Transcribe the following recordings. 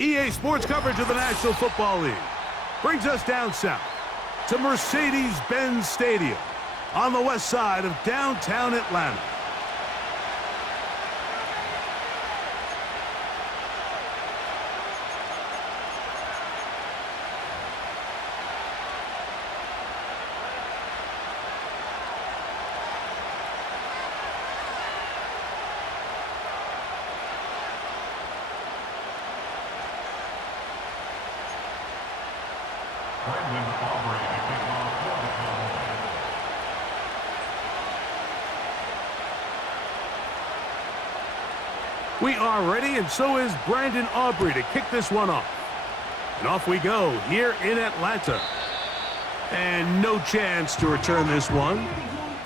EA Sports coverage of the National Football League brings us down south to Mercedes-Benz Stadium on the west side of downtown Atlanta. We are ready, and so is Brandon Aubrey to kick this one off. And off we go here in Atlanta. And no chance to return this one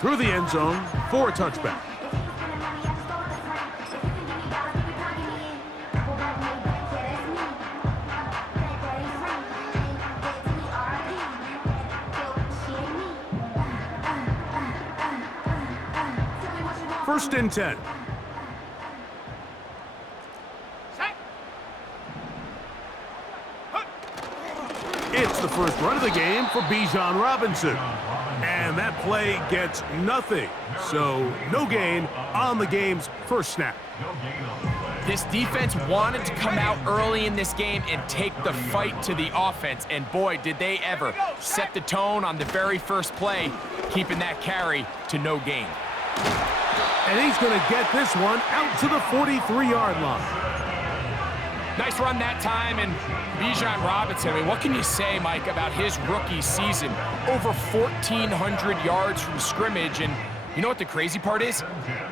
through the end zone for a touchback. First and 10. It's the first run of the game for Bijan Robinson. And that play gets nothing. So no gain on the game's first snap. This defense wanted to come out early in this game and take the fight to the offense. And boy, did they ever set the tone on the very first play, keeping that carry to no gain. And he's going to get this one out to the 43-yard line. Nice run that time, and Bijan Robinson, I mean, what can you say, Mike, about his rookie season? Over 1,400 yards from scrimmage, and you know what the crazy part is?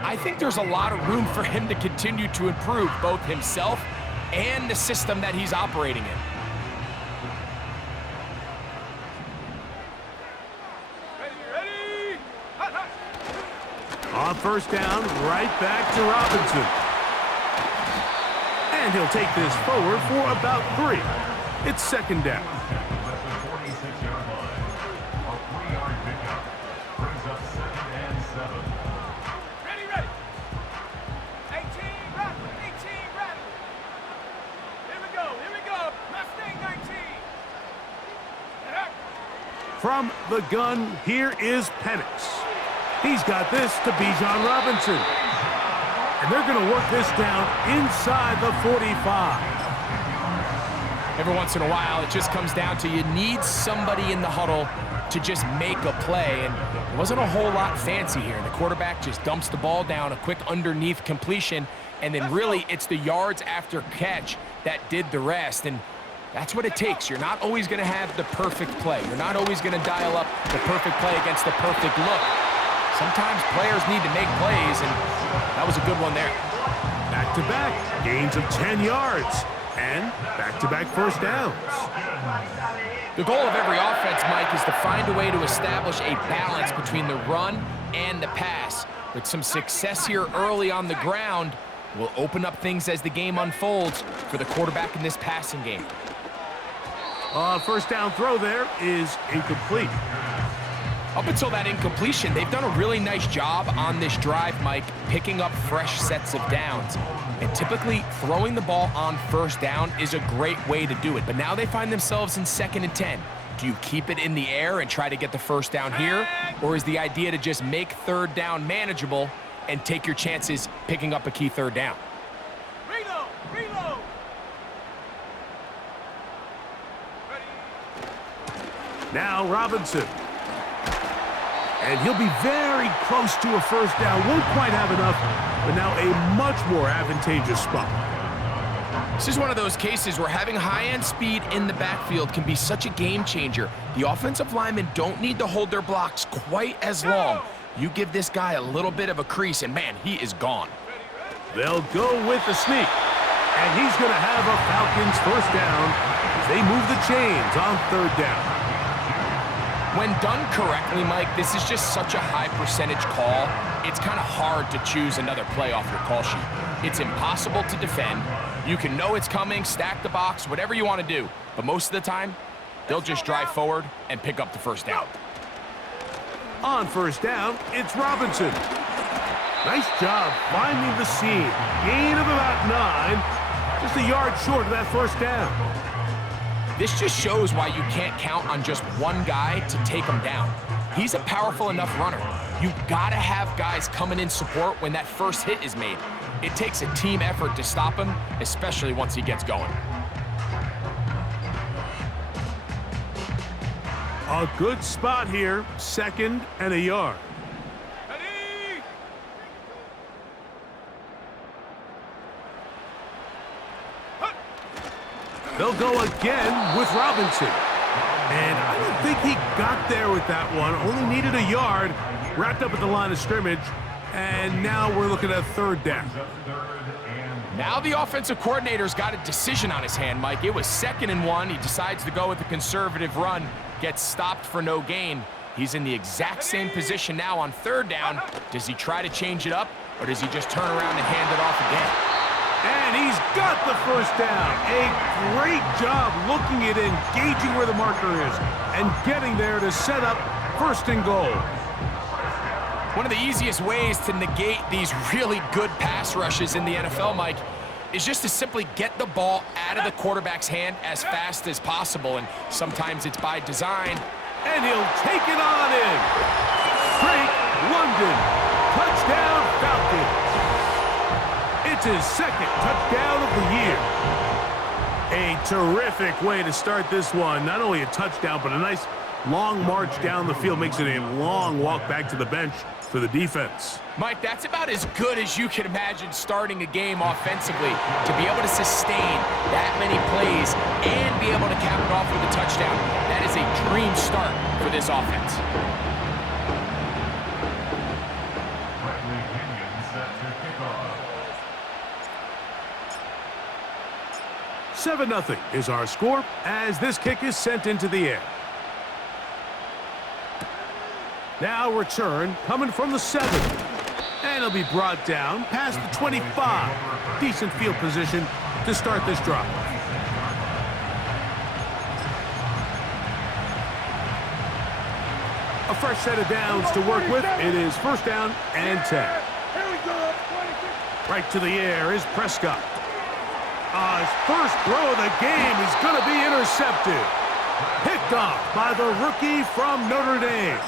I think there's a lot of room for him to continue to improve both himself and the system that he's operating in. On first down, right back to Robinson. And he'll take this forward for about 3. It's second down. Ready. 18, ready. Here we go. Mustang 19. From the gun, here is Penix. He's got this to Bijan Robinson. And they're going to work this down inside the 45. Every once in a while, it just comes down to you need somebody in the huddle to just make a play. And it wasn't a whole lot fancy here. The quarterback just dumps the ball down, a quick underneath completion, and then really it's the yards after catch that did the rest. And that's what it takes. You're not always going to have the perfect play. You're not always going to dial up the perfect play against the perfect look. Sometimes players need to make plays, and that was a good one there. Back-to-back, gains of 10 yards, and back-to-back first downs. The goal of every offense, Mike, is to find a way to establish a balance between the run and the pass. With some success here early on the ground, will open up things as the game unfolds for the quarterback in this passing game. First down throw there is incomplete. Up until that incompletion, they've done a really nice job on this drive, Mike, picking up fresh sets of downs. And typically, throwing the ball on first down is a great way to do it. But now they find themselves in 2nd and 10. Do you keep it in the air and try to get the first down here? Or is the idea to just make third down manageable and take your chances picking up a key third down? Reload. Now Robinson. And he'll be very close to a first down. Won't quite have enough, but now a much more advantageous spot. This is one of those cases where having high-end speed in the backfield can be such a game changer. The offensive linemen don't need to hold their blocks quite as long. You give this guy a little bit of a crease, and man, he is gone. They'll go with the sneak. And he's going to have a Falcons first down as they move the chains on third down. When done correctly, Mike, this is just such a high percentage call. It's kind of hard to choose another play off your call sheet. It's impossible to defend. You can know it's coming, stack the box, whatever you want to do. But most of the time, they'll just drive forward and pick up the first down. On first down, it's Robinson. Nice job finding the seam. Gain of about 9. Just a yard short of that first down. This just shows why you can't count on just one guy to take him down. He's a powerful enough runner. You've got to have guys coming in support when that first hit is made. It takes a team effort to stop him, especially once he gets going. A good spot here, 2nd and a yard. Ready? They'll go again with Robinson. And I don't think he got there with that one. Only needed a yard. Wrapped up at the line of scrimmage. And now we're looking at 3rd down. Now the offensive coordinator's got a decision on his hand, Mike. It was 2nd and 1. He decides to go with a conservative run. Gets stopped for no gain. He's in the exact same position now on 3rd down. Does he try to change it up, or does he just turn around and hand it off again? And he's got the first down. A great job looking at engaging where the marker is and getting there to set up 1st and goal. One of the easiest ways to negate these really good pass rushes in the NFL, Mike, is just to simply get the ball out of the quarterback's hand as fast as possible, and sometimes it's by design. And he'll take it on in. Drake London, touchdown Falcons. It's his 2nd touchdown of the year. A terrific way to start this one. Not only a touchdown, but a nice long march down the field. Makes it a long walk back to the bench for the defense. Mike, that's about as good as you can imagine starting a game offensively. To be able to sustain that many plays and be able to cap it off with a touchdown, that is a dream start for this offense. 7-0 is our score as this kick is sent into the air. Now return coming from the 7. And it'll be brought down past the 25. Decent field position to start this drive. A fresh set of downs to work with. It is 1st down and 10. Here we go. Right to the air is Prescott. His first throw of the game is going to be intercepted. Picked off by the rookie from Notre Dame.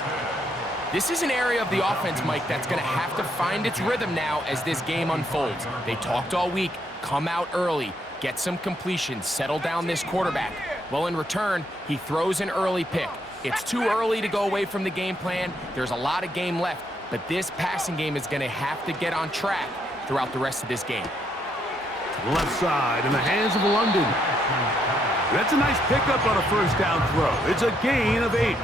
This is an area of the offense, Mike, that's going to have to find its rhythm now as this game unfolds. They talked all week, come out early, get some completions, settle down this quarterback. Well, in return, he throws an early pick. It's too early to go away from the game plan. There's a lot of game left, but this passing game is going to have to get on track throughout the rest of this game. Left side in the hands of London. That's a nice pickup on a 1st down throw. It's a gain of 8.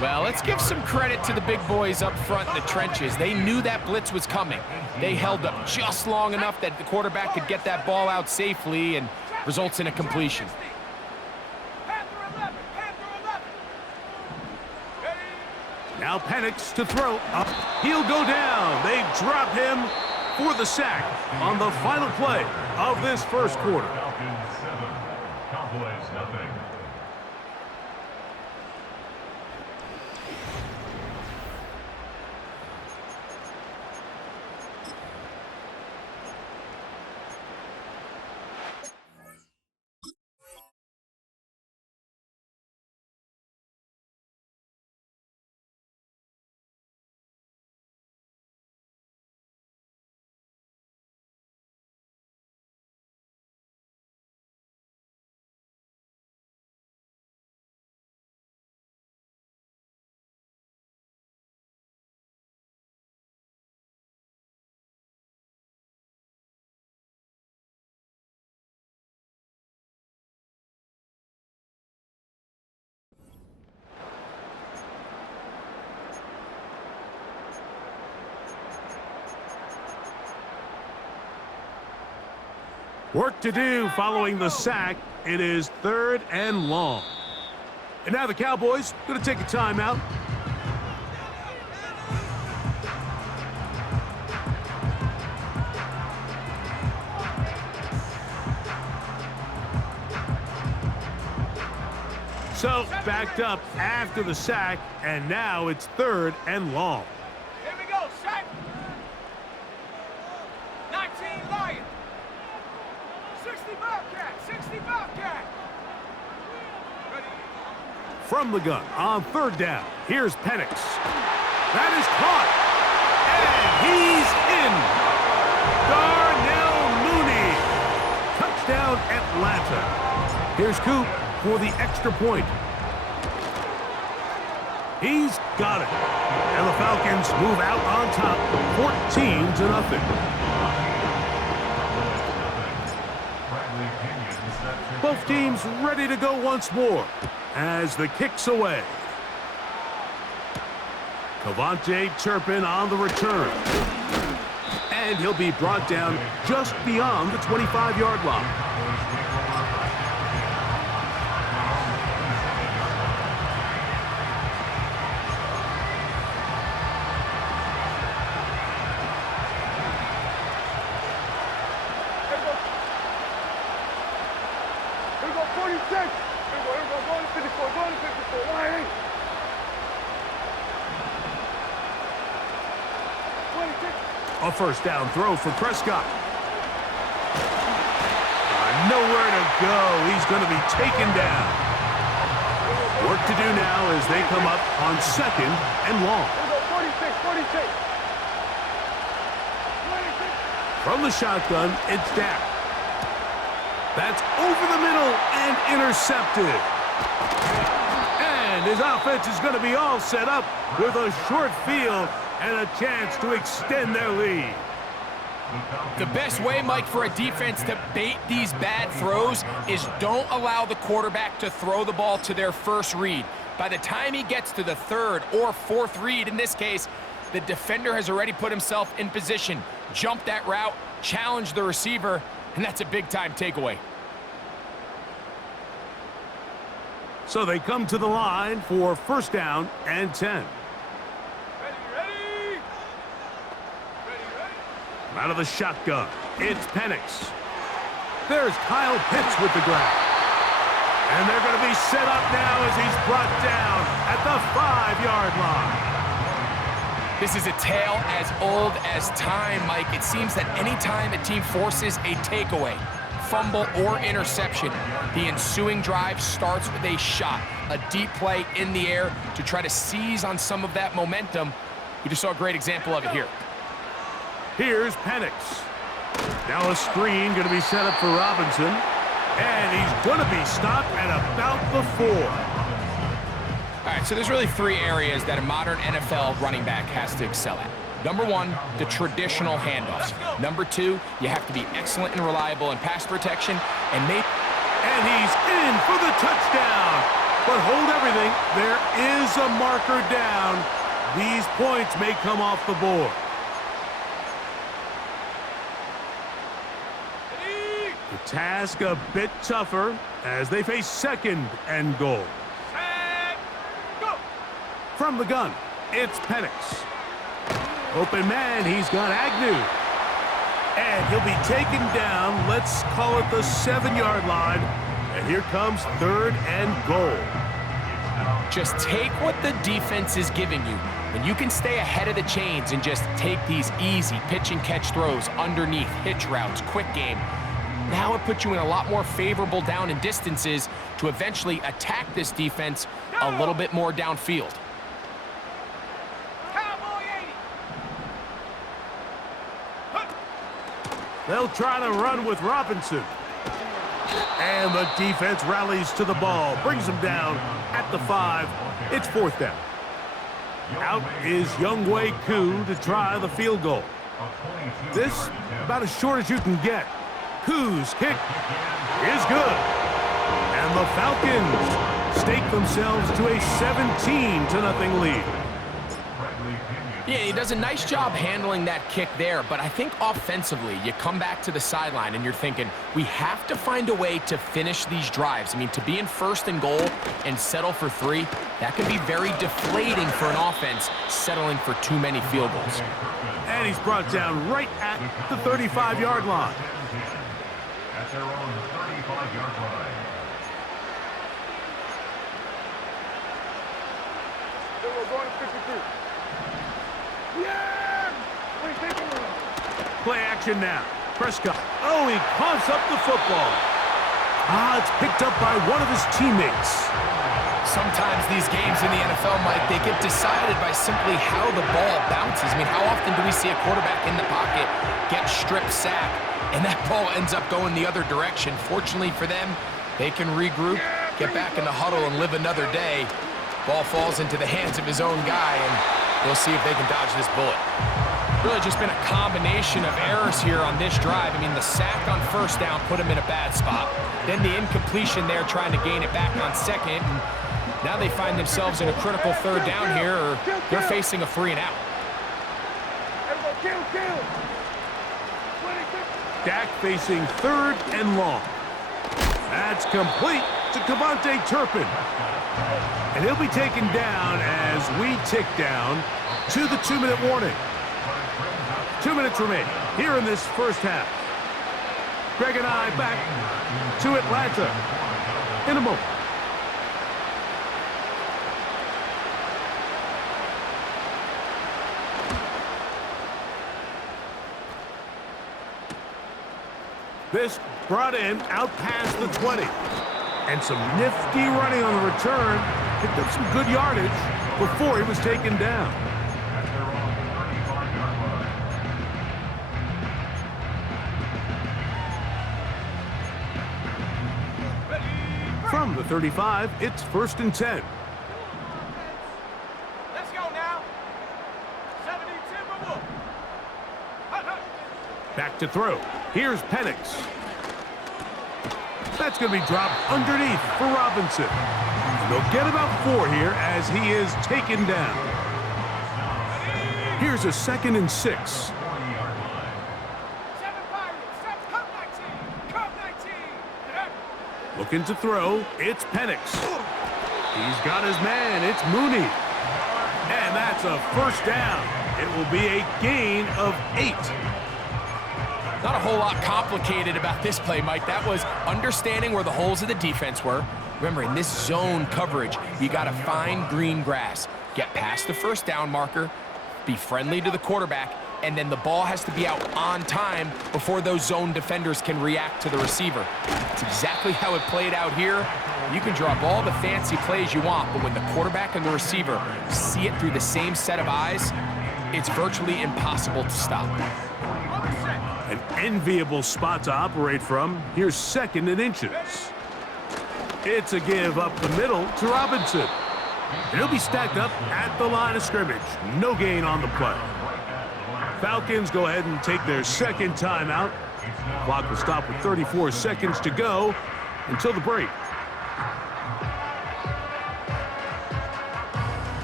Well, let's give some credit to the big boys up front in the trenches. They knew that blitz was coming. They held up just long enough that the quarterback could get that ball out safely and results in a completion. Panther 11. Now Penix to throw. Up. He'll go down. They drop him for the sack on the final play of this 1st quarter. Falcons 7, Cowboys nothing. Work to do following the sack. It is 3rd and long. And now the Cowboys going to take a timeout. So backed up after the sack, and now it's 3rd and long. Here we go. Sack. 19 Lions. Bobcat! 60 Bobcat! Ready? From the gun on third down. Here's Penix. That is caught. And he's in. Darnell Mooney. Touchdown Atlanta. Here's Coop for the extra point. He's got it. And the Falcons move out on top 14-0. Both teams ready to go once more as the kick's away. Cavante Turpin on the return. And he'll be brought down just beyond the 25-yard line. Here we go, 46! Here we go, going to 54, going to 54, line 8! 26! A first down throw for Prescott. Nowhere to go. He's going to be taken down. Work to do now as they come up on second and long. Here we go, 46, 46! 26! From the shotgun, it's Dak. That's over the middle and intercepted. And his offense is going to be all set up with a short field and a chance to extend their lead. The best way, Mike, for a defense to bait these bad throws is don't allow the quarterback to throw the ball to their first read. By the time he gets to the third or fourth read, in this case, the defender has already put himself in position, jumped that route, challenged the receiver, and that's a big-time takeaway. So they come to the line for first down and 10. Ready? Out of the shotgun, it's Penix. There's Kyle Pitts with the grab. And they're going to be set up now as he's brought down at the 5-yard line. This is a tale as old as time, Mike. It seems that anytime a team forces a takeaway, fumble, or interception, the ensuing drive starts with a shot, a deep play in the air to try to seize on some of that momentum. We just saw a great example of it here. Here's Penix. Now a screen going to be set up for Robinson. And he's going to be stopped at about the 4. All right, so there's really 3 areas that a modern NFL running back has to excel at. Number 1, the traditional handoffs. Number 2, you have to be excellent and reliable in pass protection. And he's in for the touchdown. But hold everything. There is a marker down. These points may come off the board. The task a bit tougher as they face second and goal. Set, go! From the gun, it's Penix. Open man, he's got Agnew. And he'll be taken down, let's call it the 7-yard line. And here comes third and goal. just take what the defense is giving you. When you can stay ahead of the chains and just take these easy pitch and catch throws underneath, hitch routes, quick game, now it puts you in a lot more favorable down and distances to eventually attack this defense a little bit more downfield. Cowboy 80. They'll try to run with Robinson. And the defense rallies to the ball, brings him down at the 5. It's fourth down. Out is Younghoe Koo to try the field goal. This about as short as you can get. Koo's kick is good. And the Falcons stake themselves to a 17-0 lead. Yeah, he does a nice job handling that kick there, but I think offensively, you come back to the sideline and you're thinking, we have to find a way to finish these drives. I mean, to be in first and goal and settle for 3, that can be very deflating for an offense settling for too many field goals. And he's brought down right at the 35-yard line. At their own 35-yard line. Then we're going to 53. Yeah! Wait, take it. Play action now. Prescott. Oh, he coughs up the football. It's picked up by one of his teammates. Sometimes these games in the NFL, Mike, they get decided by simply how the ball bounces. I mean, how often do we see a quarterback in the pocket get strip sacked, and that ball ends up going the other direction? Fortunately for them, they can regroup, get back in the huddle, and live another day. Ball falls into the hands of his own guy, and they'll see if they can dodge this bullet. Really just been a combination of errors here on this drive. I mean, the sack on first down put him in a bad spot. Then the incompletion there trying to gain it back on second. And now they find themselves in a critical third down here, or they're facing a 3 and out. Dak facing 3rd and long. That's complete to Cavante Turpin. And he'll be taken down as we tick down to the 2-minute warning. 2 minutes remain here in this first half. Greg and I back to Atlanta in a moment. This brought in out past the 20. And some nifty running on the return. Picked up some good yardage before he was taken down. From the 35, it's 1st and 10. Let's go now. 70 Timberwolf. Back to throw. Here's Penix. That's going to be dropped underneath for Robinson. And they'll get about 4 here as he is taken down. Here's a 2nd and 6. Looking to throw, it's Penix. He's got his man, it's Mooney. And that's a 1st down. It will be a gain of 8. Not a whole lot complicated about this play, Mike. That was understanding where the holes of the defense were. Remember, in this zone coverage, you got to find green grass. Get past the 1st down marker, be friendly to the quarterback, and then the ball has to be out on time before those zone defenders can react to the receiver. It's exactly how it played out here. You can draw up all the fancy plays you want, but when the quarterback and the receiver see it through the same set of eyes, it's virtually impossible to stop. An enviable spot to operate from. Here's 2nd and inches. It's a give up the middle to Robinson. And he'll be stacked up at the line of scrimmage. No gain on the play. Falcons go ahead and take their 2nd timeout. Clock will stop with 34 seconds to go until the break.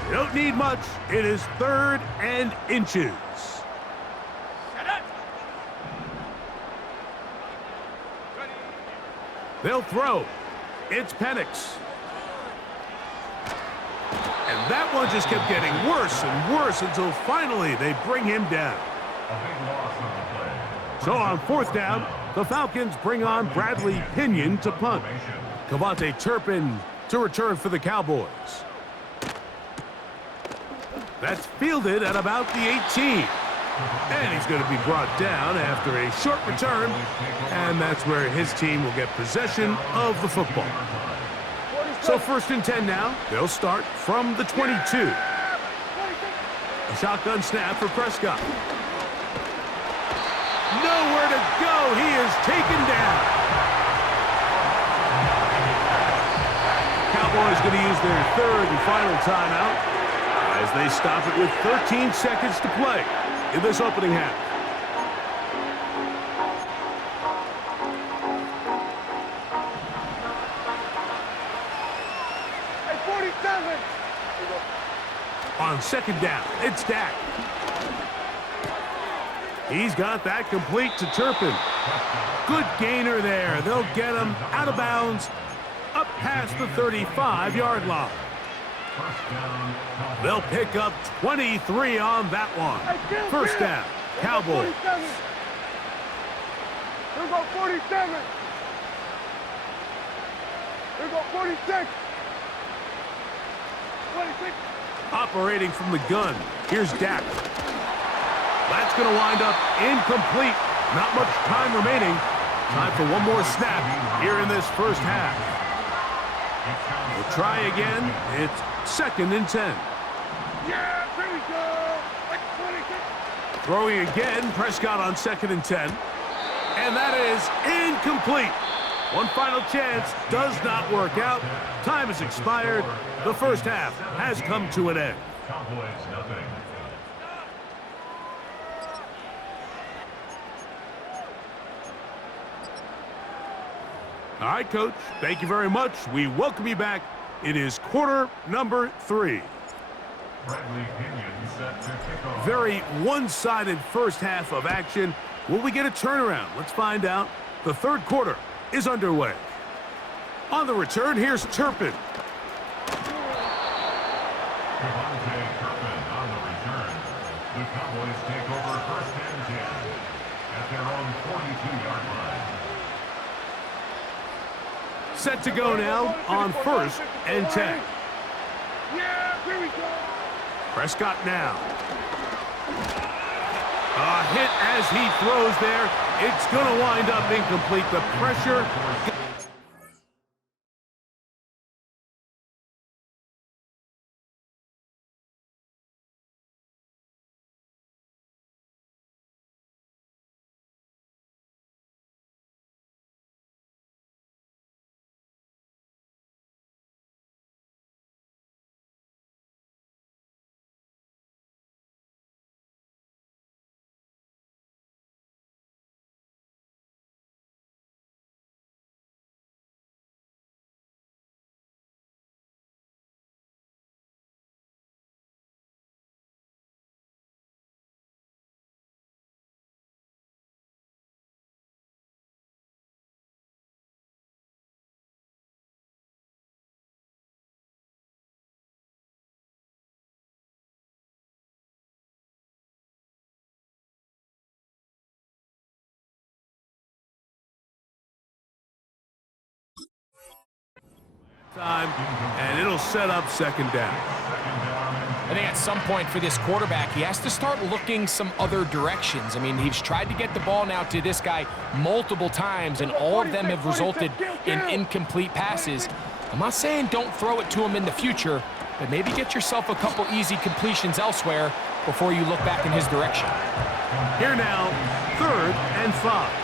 You don't need much. It is 3rd and inches. They'll throw. It's Penix. And that one just kept getting worse and worse until finally they bring him down. So on 4th down, the Falcons bring on Bradley Pinion to punt. Cavante Turpin to return for the Cowboys. That's fielded at about the 18. And he's going to be brought down after a short return. And that's where his team will get possession of the football. So 1st and 10 now. They'll start from the 22. A shotgun snap for Prescott. Nowhere to go. He is taken down. Cowboys going to use their 3rd and final timeout as they stop it with 13 seconds to play in this opening half. On 2nd down, it's Dak. He's got that complete to Turpin. Good gainer there. They'll get him out of bounds up past the 35-yard line. They'll pick up 23 on that one. 1st down, Cowboys. Here go 47. Here go 46. 26. Operating from the gun, here's Dak. That's going to wind up incomplete. Not much time remaining. Time for one more snap here in this first half. We'll try again. It's 2nd and 10. Yeah, here we go. Like 26. Throwing again, Prescott on 2nd and 10. And that is incomplete. One final chance does not work out. Time has expired. The first half has come to an end. Cowboys nothing. All right, Coach. Thank you very much. We welcome you back. It is quarter number 3. Bradley Pinion set to kick off. Very one-sided first half of action. Will we get a turnaround? Let's find out. The third quarter is underway. On the return, here's Turpin. Devontae Turpin on the return. The Cowboys take over 1st and 10 at their own 42-yard line. Set to go now on 1st and 10. Yeah, here we go. Prescott now. A hit as he throws there. It's going to wind up incomplete. The pressure. Time, and it'll set up 2nd down. I think at some point for this quarterback, he has to start looking some other directions. I mean, he's tried to get the ball now to this guy multiple times, and all of them have resulted in incomplete passes. I'm not saying don't throw it to him in the future, but maybe get yourself a couple easy completions elsewhere before you look back in his direction. Here now, 3rd and 5.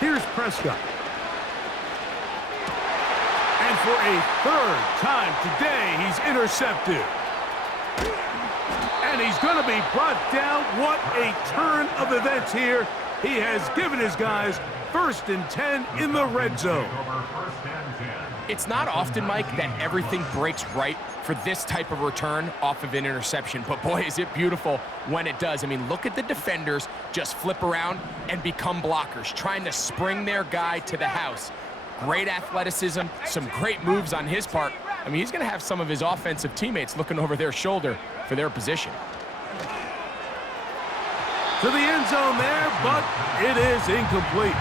Here's Prescott. And for a 3rd time today, he's intercepted. And he's going to be brought down. What a turn of events here. He has given his guys 1st and 10 in the red zone. It's not often, Mike, that everything breaks right for this type of return off of an interception. But boy, is it beautiful when it does. I mean, look at the defenders just flip around and become blockers, trying to spring their guy to the house. Great athleticism, some great moves on his part. I mean, he's going to have some of his offensive teammates looking over their shoulder for their position. To the end zone there, but it is incomplete.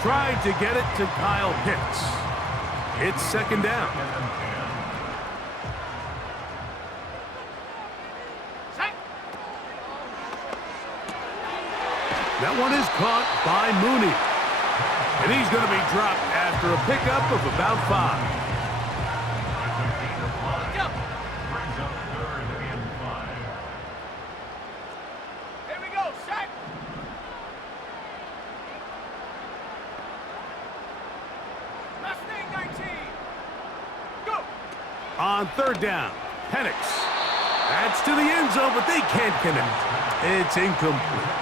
Trying to get it to Kyle Pitts. It's 2nd down. That one is caught by Mooney. And he's going to be dropped after a pickup of about 5. Here we go, sack. Mustang 19. Go. On 3rd down, Penix. That's to the end zone, but they can't connect. It's incomplete.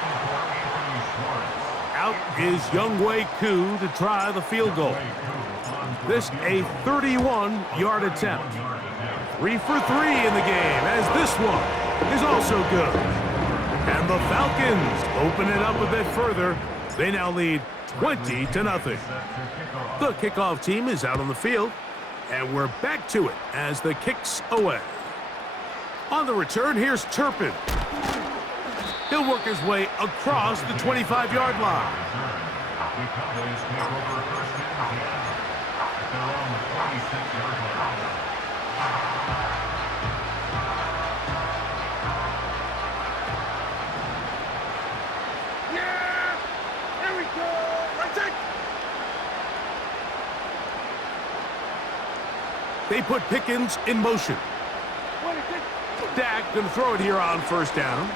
Out is Younghoe Koo to try the field goal. This a 31-yard attempt. 3 for 3 in the game, as this one is also good. And the Falcons open it up a bit further. They now lead 20-0. The kickoff team is out on the field, and we're back to it as the kick's away. On the return, here's Turpin. He'll work his way across the 25-yard line. The Cowboys take over 1st and 10 at their own 26-yard line. They put Pickens in motion. Dak going to throw it here on first down.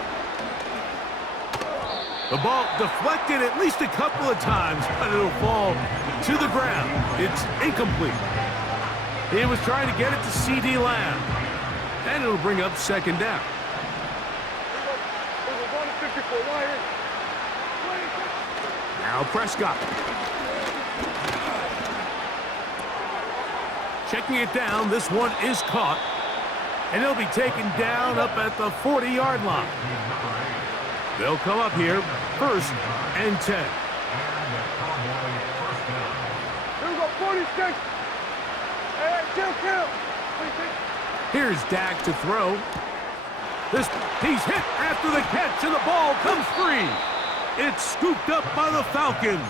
The ball deflected at least a couple of times, but it'll fall to the ground. It's incomplete. He was trying to get it to C.D. Lamb. And it'll bring up second down. Now Prescott. Checking it down, this one is caught. And he'll be taken down up at the 40-yard line. They'll come up here, 1st and 10. Here we go, 46. Hey, kill. Here's Dak to throw. He's hit after the catch, and the ball comes free. It's scooped up by the Falcons.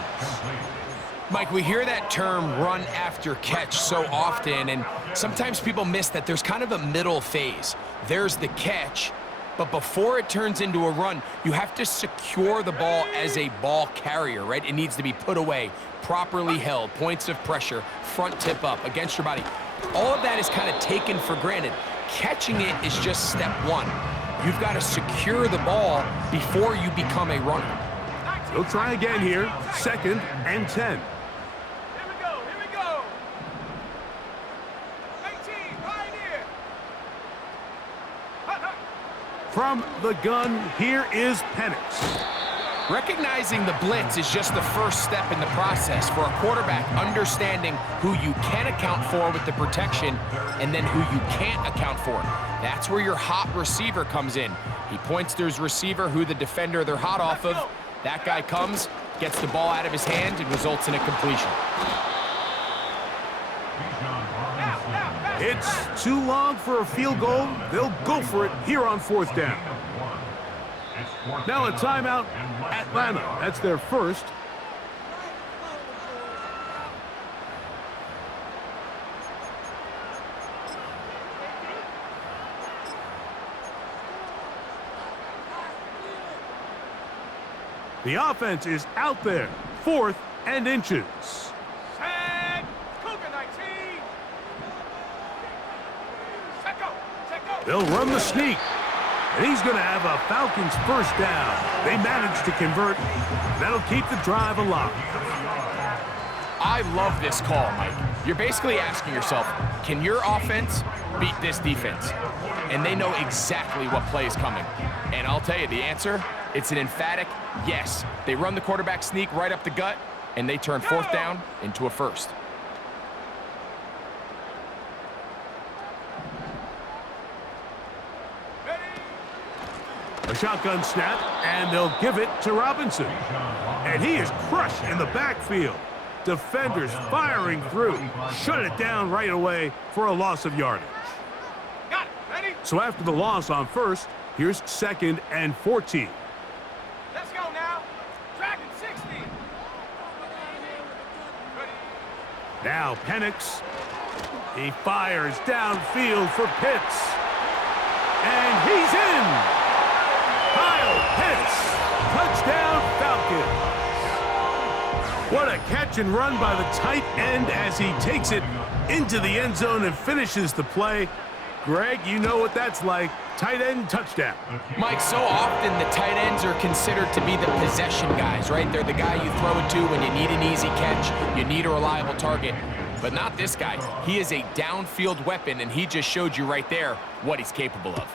Mike, we hear that term run after catch so often, and sometimes people miss that there's kind of a middle phase. There's the catch, but before it turns into a run, you have to secure the ball as a ball carrier, right? It needs to be put away, properly held, points of pressure, front tip up against your body. All of that is kind of taken for granted. Catching it is just step one. You've got to secure the ball before you become a runner. They'll try again here, 2nd and 10. Here we go. 18, right here. From the gun, here is Penix. Recognizing the blitz is just the first step in the process for a quarterback, understanding who you can account for with the protection and then who you can't account for. That's where your hot receiver comes in. He points to his receiver, who the defender they're hot off of. That guy comes, gets the ball out of his hand, and results in a completion. It's too long for a field goal. They'll go for it here on 4th down. Now a timeout, Atlanta. That's their first. The offense is out there, 4th and inches. Set. Cougar 19. Set go. They'll run the sneak. And he's going to have a Falcons first down. They managed to convert. That'll keep the drive alive. I love this call, Mike. You're basically asking yourself, can your offense beat this defense? And they know exactly what play is coming. And I'll tell you the answer, it's an emphatic yes. They run the quarterback sneak right up the gut, and they turn 4th down into a 1st. A shotgun snap, and they'll give it to Robinson. And he is crushed in the backfield. Defenders firing through. Shut it down right away for a loss of yardage. Got it. Ready? So after the loss on 1st, here's 2nd and 14. Let's go now. Dragon 60. Ready? Now Penix. He fires downfield for Pitts. And he's in. Pitts, touchdown Falcons. What a catch and run by the tight end as he takes it into the end zone and finishes the play. Greg, you know what that's like. Tight end touchdown. Mike, so often the tight ends are considered to be the possession guys, right? They're the guy you throw it to when you need an easy catch, you need a reliable target. But not this guy. He is a downfield weapon, and he just showed you right there what he's capable of.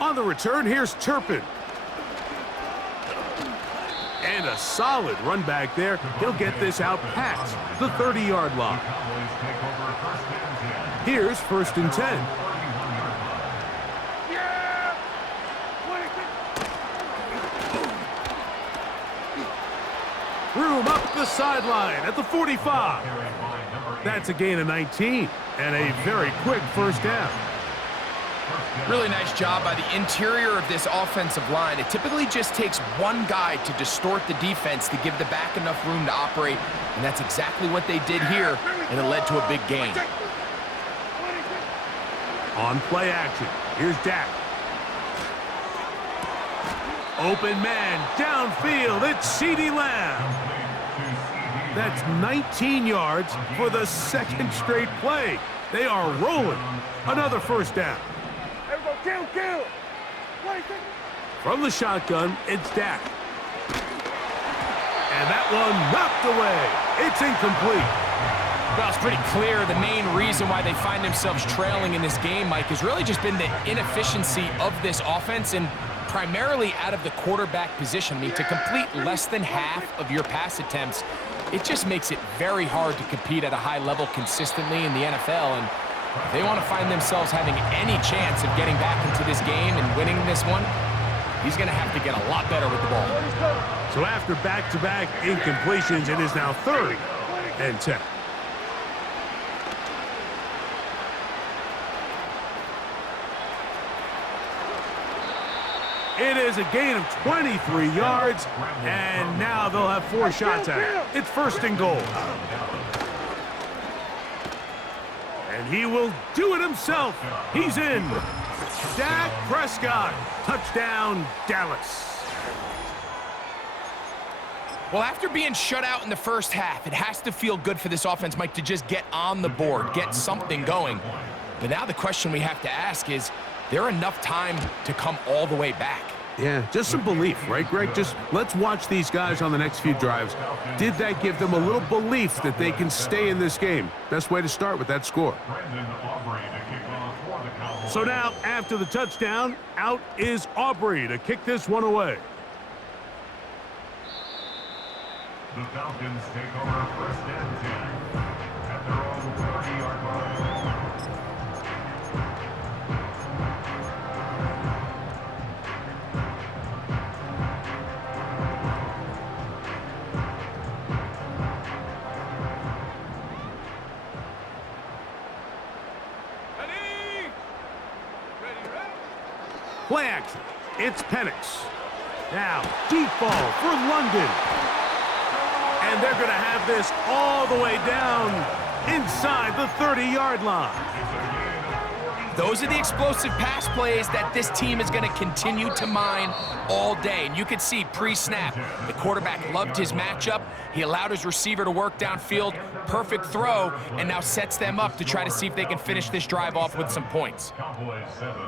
On the return, here's Turpin. And a solid run back there. He'll get this out past the 30-yard line. Here's 1st and 10. Yeah. Room up the sideline at the 45. That's a gain of 19 and a very quick first down. Really nice job by the interior of this offensive line. It typically just takes one guy to distort the defense to give the back enough room to operate, and that's exactly what they did here, and it led to a big gain. On play action, here's Dak. Open man, downfield, it's C.D. Lamb. That's 19 yards for the second straight play. They are rolling. Another first down. Everybody, kill. Wait, From the shotgun, it's Dak. And that one knocked away. It's incomplete. Well, it's pretty clear the main reason why they find themselves trailing in this game, Mike, has really just been the inefficiency of this offense and primarily out of the quarterback position. I mean, to complete less than half of your pass attempts, it just makes it very hard to compete at a high level consistently in the NFL. And if they want to find themselves having any chance of getting back into this game and winning this one, he's going to have to get a lot better with the ball. So after back-to-back incompletions, it is now 3rd and 10. It is a gain of 23 yards, and now they'll have 4 shots at it. It's 1st and goal. And he will do it himself. He's in. Dak Prescott. Touchdown, Dallas. Well, after being shut out in the first half, it has to feel good for this offense, Mike, to just get on the board, get something going. But now the question we have to ask is there enough time to come all the way back? Yeah, just some belief, right, Greg? Just let's watch these guys on the next few drives. Did that give them a little belief that they can stay in this game? Best way to start with that score. So now, after the touchdown, out is Aubrey to kick this one away. The Falcons take over 1st and 10 at their own 30-yard line. Play action. It's Penix. Now, deep ball for London. And they're going to have this all the way down inside the 30-yard line. Those are the explosive pass plays that this team is going to continue to mine all day. And you can see pre-snap, the quarterback loved his matchup. He allowed his receiver to work downfield. Perfect throw, and now sets them up to try to see if they can finish this drive off with some points. Cowboys 7.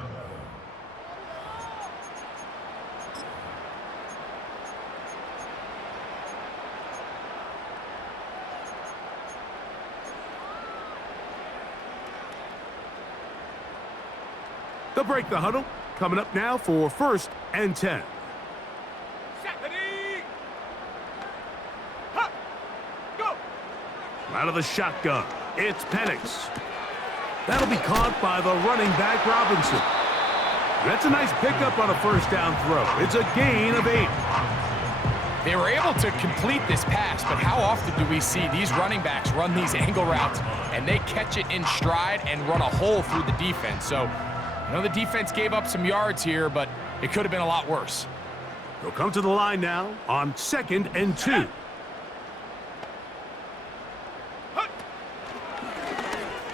They'll break the huddle. Coming up now for 1st and 10. Out of the shotgun, it's Penix. That'll be caught by the running back, Robinson. That's a nice pickup on a 1st down throw. It's a gain of 8. They were able to complete this pass, but how often do we see these running backs run these angle routes and they catch it in stride and run a hole through the defense? So, I know the defense gave up some yards here, but it could have been a lot worse. They'll come to the line now on 2nd and 2.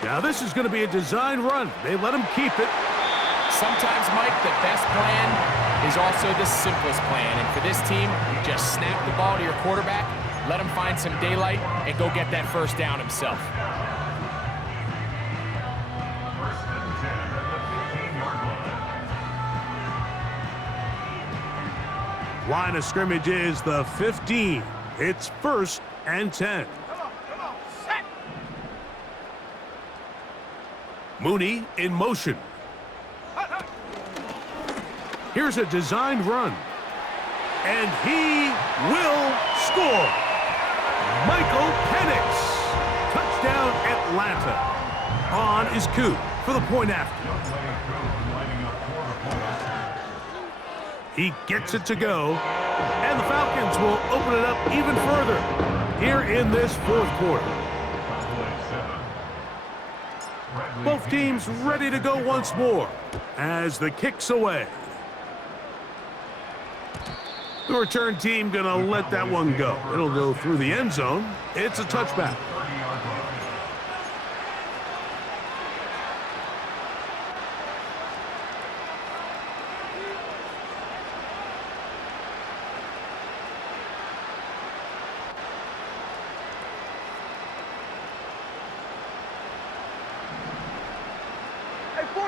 Now this is going to be a design run. They let him keep it. Sometimes, Mike, the best plan is also the simplest plan. And for this team, just snap the ball to your quarterback, let him find some daylight, and go get that 1st down himself. 1st and 10 at the 15-yard line. Line of scrimmage is the 15. It's 1st and 10. Mooney in motion. Here's a designed run. And he will score. Michael Penix. Touchdown Atlanta. On is Coop for the point after. He gets it to go. And the Falcons will open it up even further here in this 4th quarter. Both teams ready to go once more as the kick's away. The return team gonna let that one go. It'll go through the end zone. It's a touchback.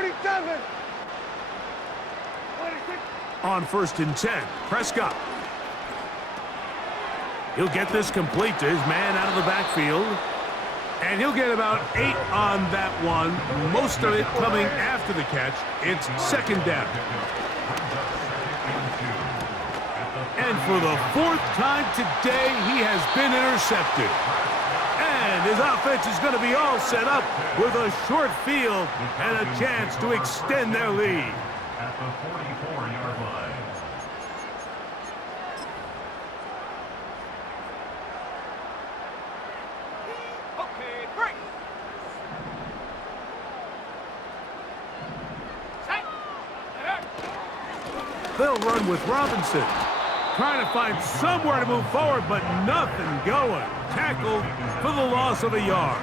47. 26. On 1st and 10, Prescott. He'll get this complete to his man out of the backfield. And he'll get about 8 on that one, most of it coming after the catch. It's 2nd down. And for the 4th time today, he has been intercepted. And his offense is going to be all set up with a short field and a chance to extend their lead. At the 44-yard line. Okay, break. They'll run with Robinson. Trying to find somewhere to move forward, but nothing going. Tackled for the loss of a yard.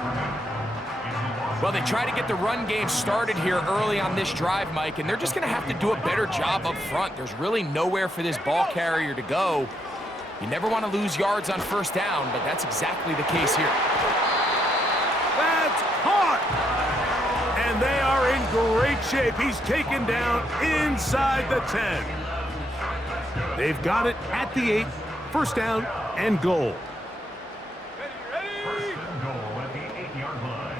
Well, they try to get the run game started here early on this drive, Mike, and they're just going to have to do a better job up front. There's really nowhere for this ball carrier to go. You never want to lose yards on 1st down, but that's exactly the case here. That's caught! And they are in great shape. He's taken down inside the 10. They've got it at the 8, 1st down and goal. Ready, ready. 1st and goal at the 8-yard line.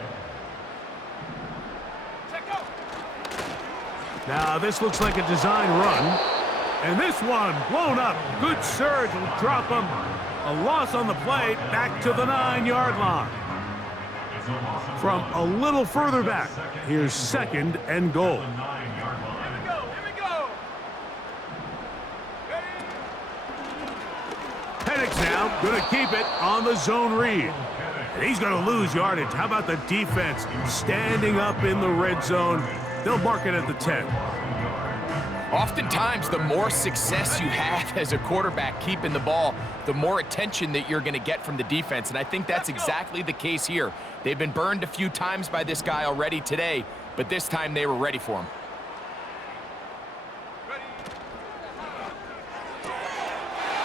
Check out. Now this looks like a design run. And this one blown up. Good surge will drop him. A loss on the play back to the 9-yard line. From a little further back, here's 2nd and goal. Here we go. Here we go. Penix now going to keep it on the zone read. And he's going to lose yardage. How about the defense standing up in the red zone? They'll mark it at the 10. Oftentimes, the more success you have as a quarterback keeping the ball, the more attention that you're going to get from the defense, and I think that's exactly the case here. They've been burned a few times by this guy already today, but this time they were ready for him.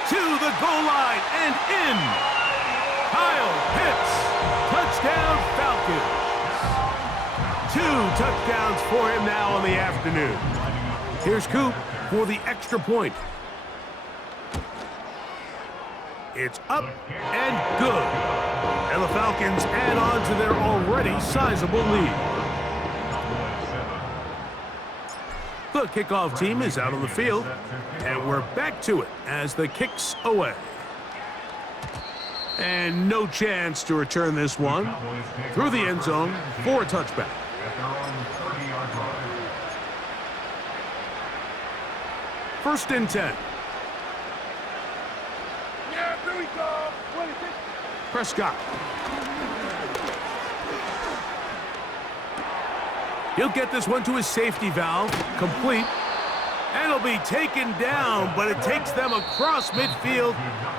To the goal line and in. Kyle Pitts, touchdown Falcons. 2 touchdowns for him now on the afternoon. Here's Coop for the extra point. It's up and good. And the Falcons add on to their already sizable lead. The kickoff team is out on the field, and we're back to it as the kick's away. And no chance to return this one through the end zone for a touchback. At their own 30-yard line. 1st and 10. Yeah, here we go. 26. Prescott. He'll get this one to his safety valve, complete, and it'll be taken down, but it takes them across midfield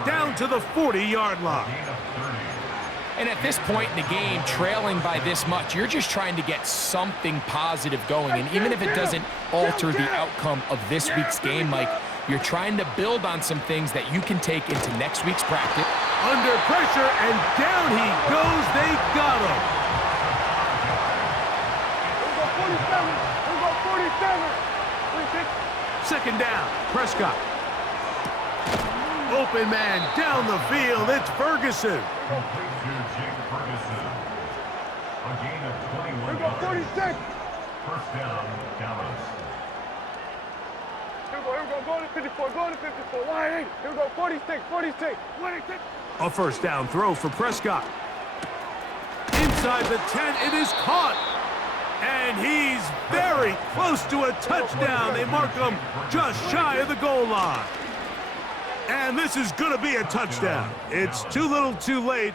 down to the 40-yard line. And at this point in the game, trailing by this much, you're just trying to get something positive going. And even if it doesn't alter the outcome of this week's game, Mike, you're trying to build on some things that you can take into next week's practice. Under pressure, and down he goes. They got him. Here we go, 47. Here we go, 47. 26. 2nd down, Prescott. Open man down the field. It's Ferguson. Complete to Jake Ferguson. A gain of 21 Here we go, yards. 46. 1st down, Dallas. Here we go, go to 54, go to 54. Line 8. Here we go, 46, 46. 26. A 1st down throw for Prescott. Inside the 10, it is caught. And he's very close to a touchdown. They mark him just shy of the goal line. And this is going to be a touchdown. It's too little too late.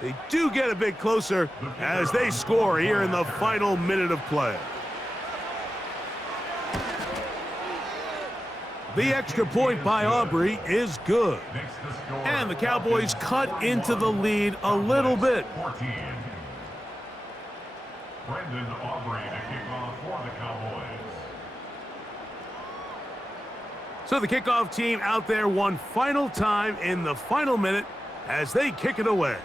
They do get a bit closer as they score here in the final minute of play. The extra point by Aubrey is good. And the Cowboys cut into the lead a little bit. 14. Brendan Aubrey to kick off for the Cowboys. So the kickoff team out there one final time in the final minute as they kick it away.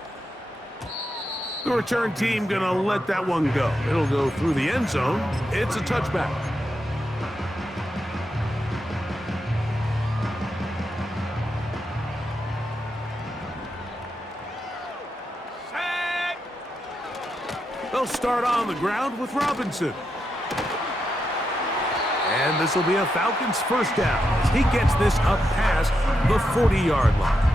The return team gonna let that one go. It'll go through the end zone. It's a touchback. They'll start on the ground with Robinson. And this will be a Falcons first down as he gets this up past the 40-yard line.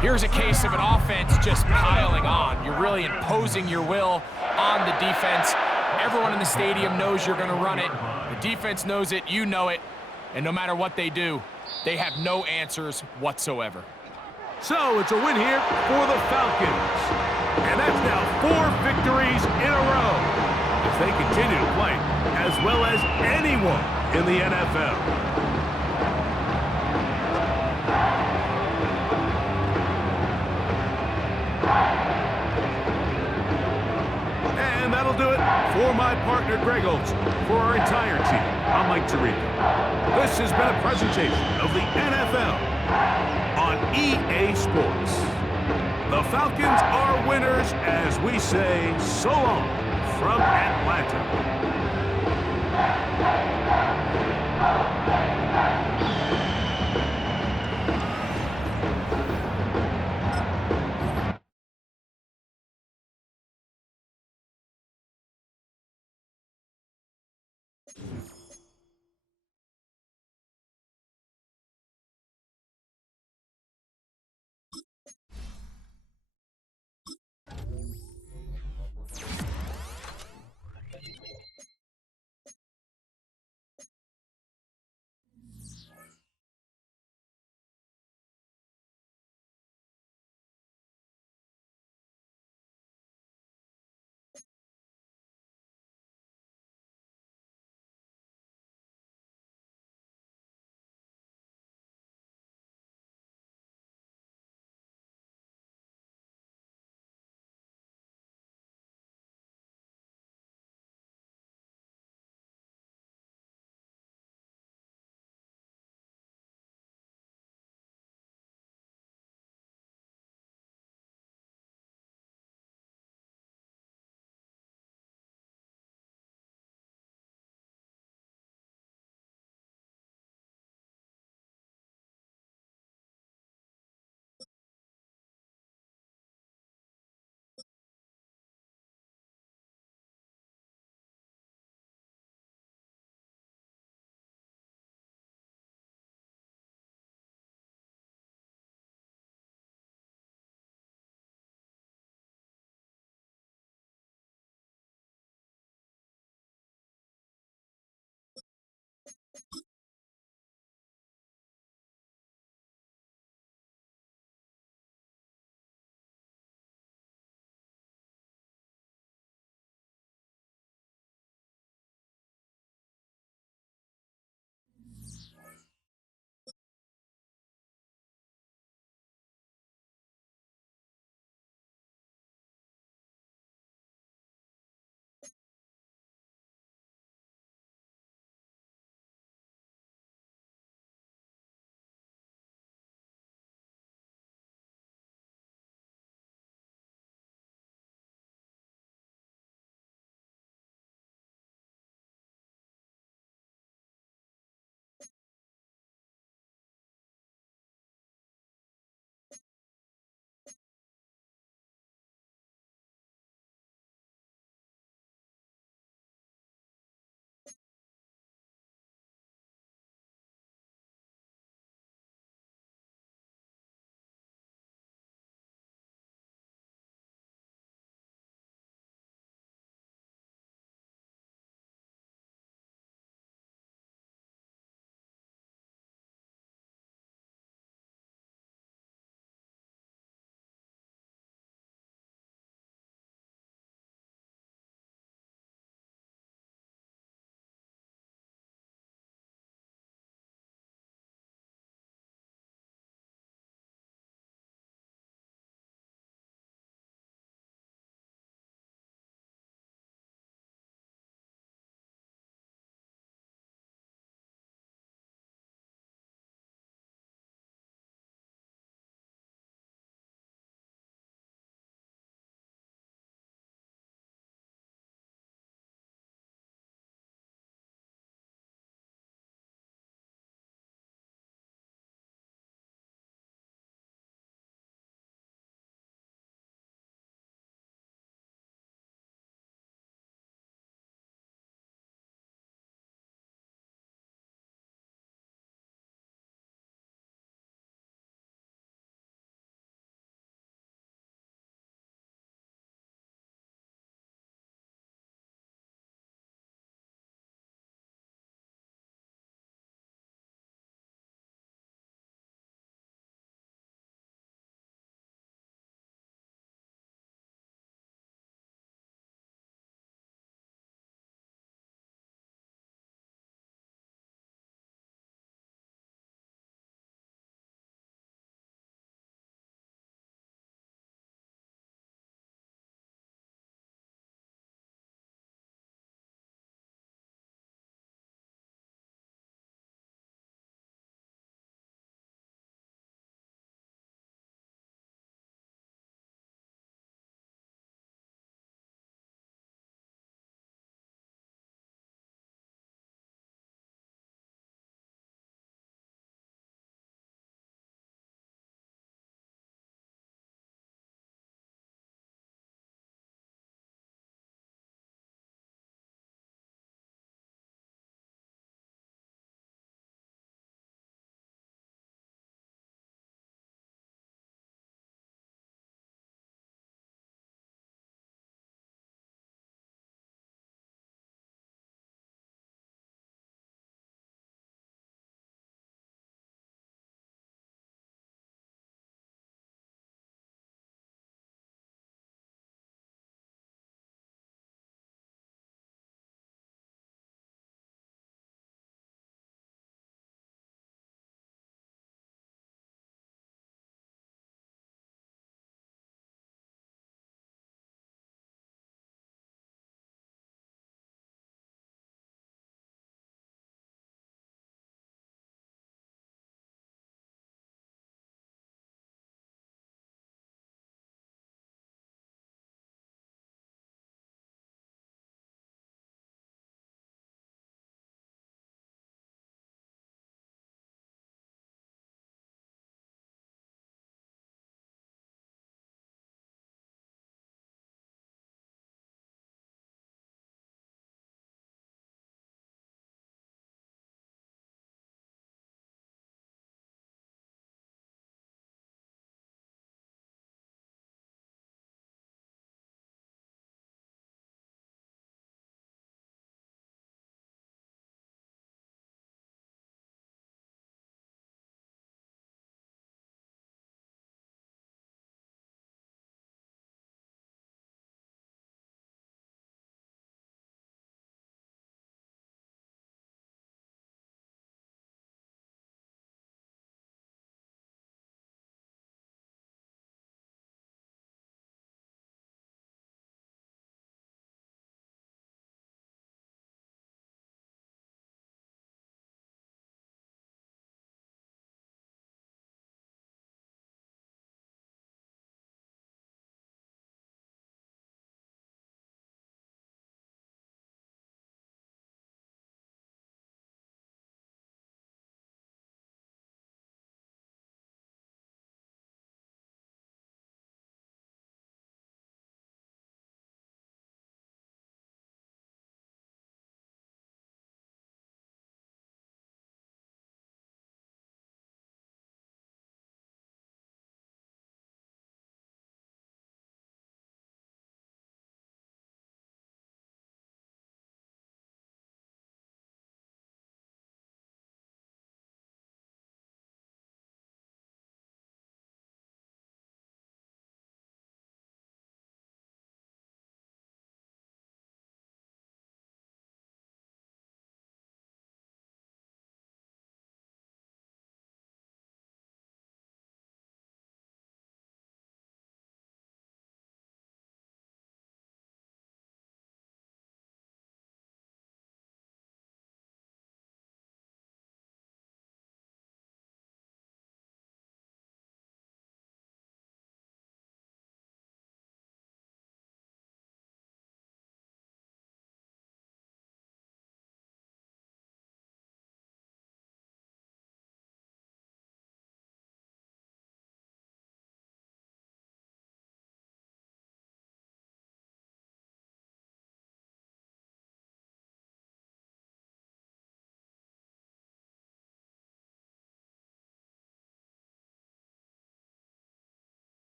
Here's a case of an offense just piling on. You're really imposing your will on the defense. Everyone in the stadium knows you're going to run it. The defense knows it, you know it. And no matter what they do, they have no answers whatsoever. So it's a win here for the Falcons. And that's now 4 victories in a row as they continue to play as well as anyone in the NFL. And that'll do it for my partner, Greg Olson. For our entire team, I'm Mike Tirico. This has been a presentation of the NFL on EA Sports. The Falcons are winners as we say so long from Atlanta.